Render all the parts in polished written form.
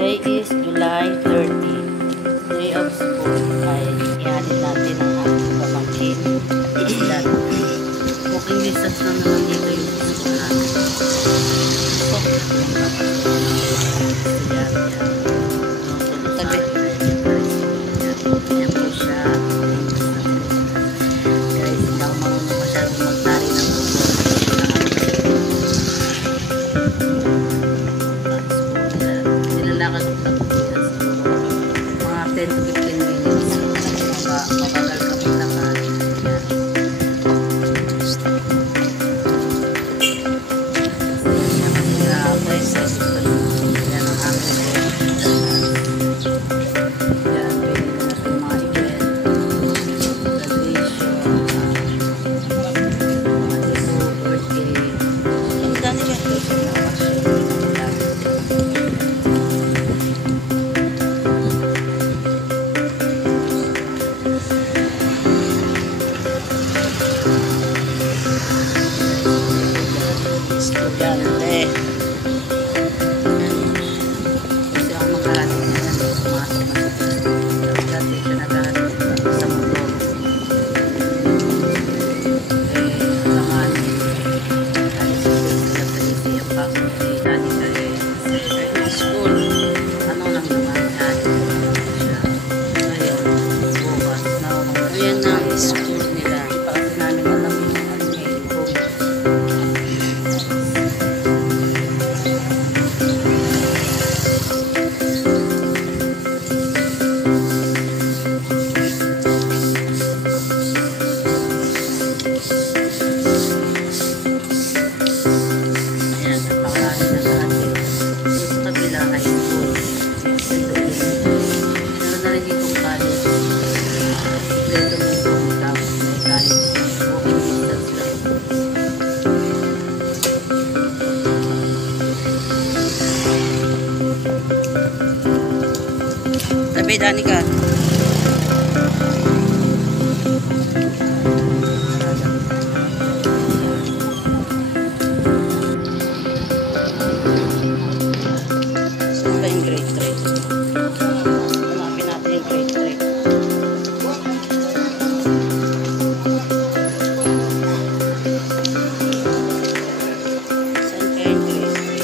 Today is July 30, day of school. Ay ihalin natin ang ating pamangkin. Walking distance lang naman dito yung school natin. So, tabi. Yan po siya. Guys, hindi ako marunong masyadong magtari ng buko. Nilalakad ko na po mga 10 to 15 minutes. Mabagal ka po naman. Estudyante. Kasi ako magkarating na yan. Pumasok na sa dati siya nagkarating sa motor. Naman alis sila sa isi ang pasok si Daddy sa school. Ano lang naman siya. Ngayon, bukas na ayan na ang school nila. Hindi pa kasi namin alam yung Tapi Danica. Saan ba yung grade 3? Hanapin natin yung grade 3. Saan kaya yung grade 3?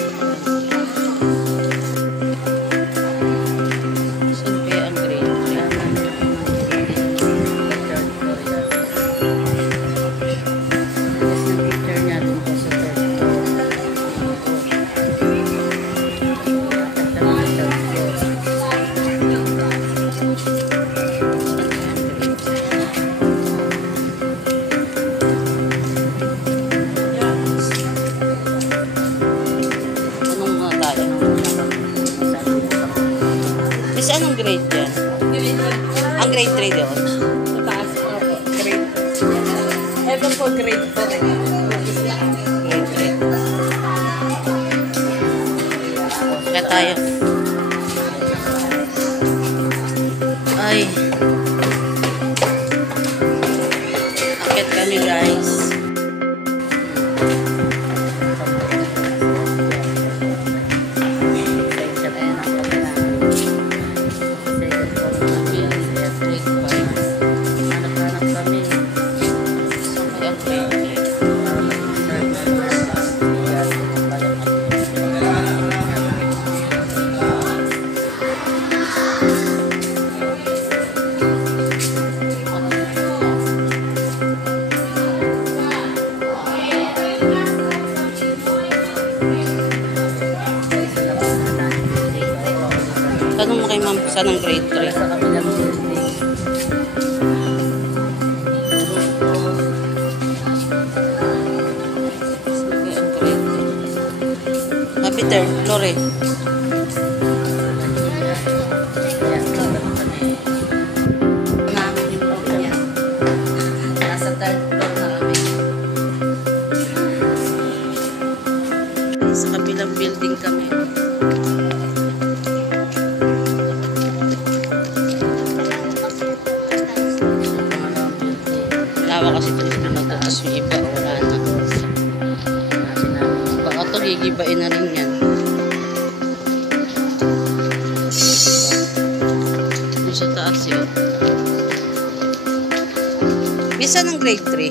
Miss, anong grade yan? Ang grade 3 doon? Mataas po po. Grade 4. Eto po grade 4. Grade 3. Kaya tayo. Ay. Akit kami guys. Tanong mo kay ma'am, saan ang grade 3? Sa kabilang building. Happy third floor eh. Namin yung program niya. Nasa third floor na kami. Sa kabilang building kami. Lawa kasi ito yung pinagtatas yung iba. Wala na. Baka ito gigibain na rin yan. taas yun. Minsan ng grade 3.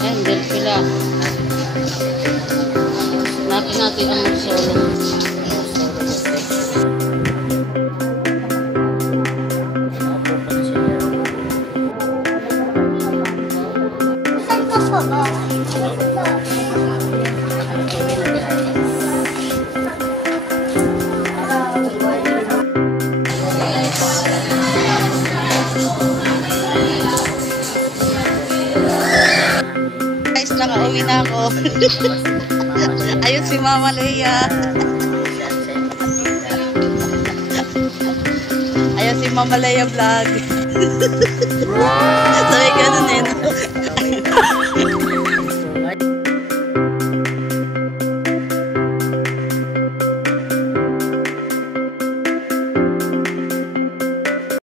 Ayan, del pila. Natin natin ang solo. Guys, nakauwi na ako. Ayun si Mama Leia. Ayun si Mama Leia vlog. Sabi ganun eh.